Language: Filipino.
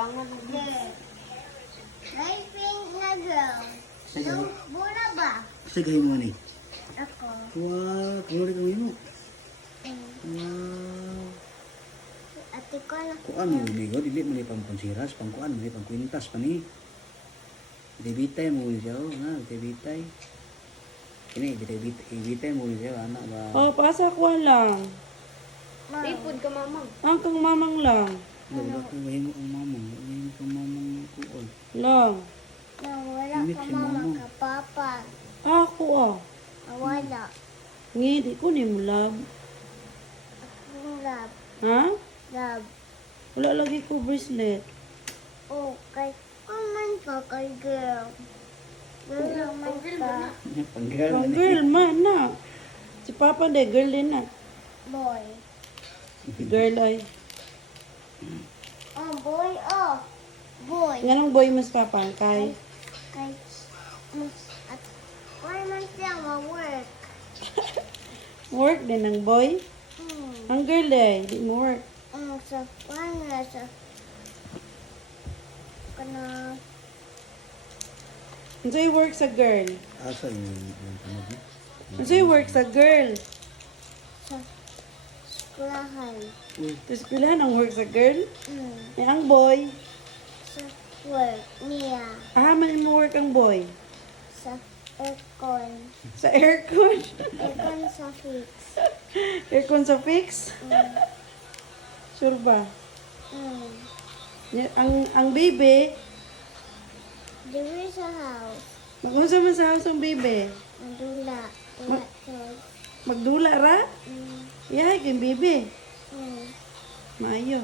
Kailangan mo. May pink na girl. Sige. Muna ba? Sige mo ni. Ako. Wow, kulori ka mo. Mm. Wow. Ate ko na. Kuan mo bigo, dili mo ni pang konsiras, pang kuan mo ni pang kwintas pa ni. Debitay mo siya, na, debitay. Kini debitay mo siya, anak ba? Oh, pasa ko lang. Mom. Ipod ka, mamang. Ang kang mamang lang. Wala ka mo ang mamang, wala mo kang mamang kuon. Lang. No, wala Init ka si mama mama. ka papa. Ako ah. Wala. Ngi, di ko ni mo love. Love. Ha? Love. Wala lagi ko bracelet. Okay. Kuman ka kay girl. Girl naman ka. Panggal Ang man. girl man na. Si Papa de, girl din na. Boy. Girl ay. Oh, boy. Oh. Boy. Nga nang boy mas Papa. Kay. Kay at why man siya ma-work? Work din ang boy. Ang girl eh. Di mo work. Sa paano sa kana Ano sa'yo work sa girl? Asa yung tanong mo? Ano sa'yo work sa girl? sa skulahan. Uy, Tapos pilahan ang work sa girl? Mm. Eh, ang boy. Sa work niya. Ah, man mo work ang boy. Sa aircon. Sa aircon. Aircon sa fix. Aircon sa fix. Mm. Sure ba? Mm. Ang baby, Dili sa house. mag-unsa man sa house ang baby? Madula. Wala church. Magdula ra? Mm. Yahay kay baby. Mm. Maayo.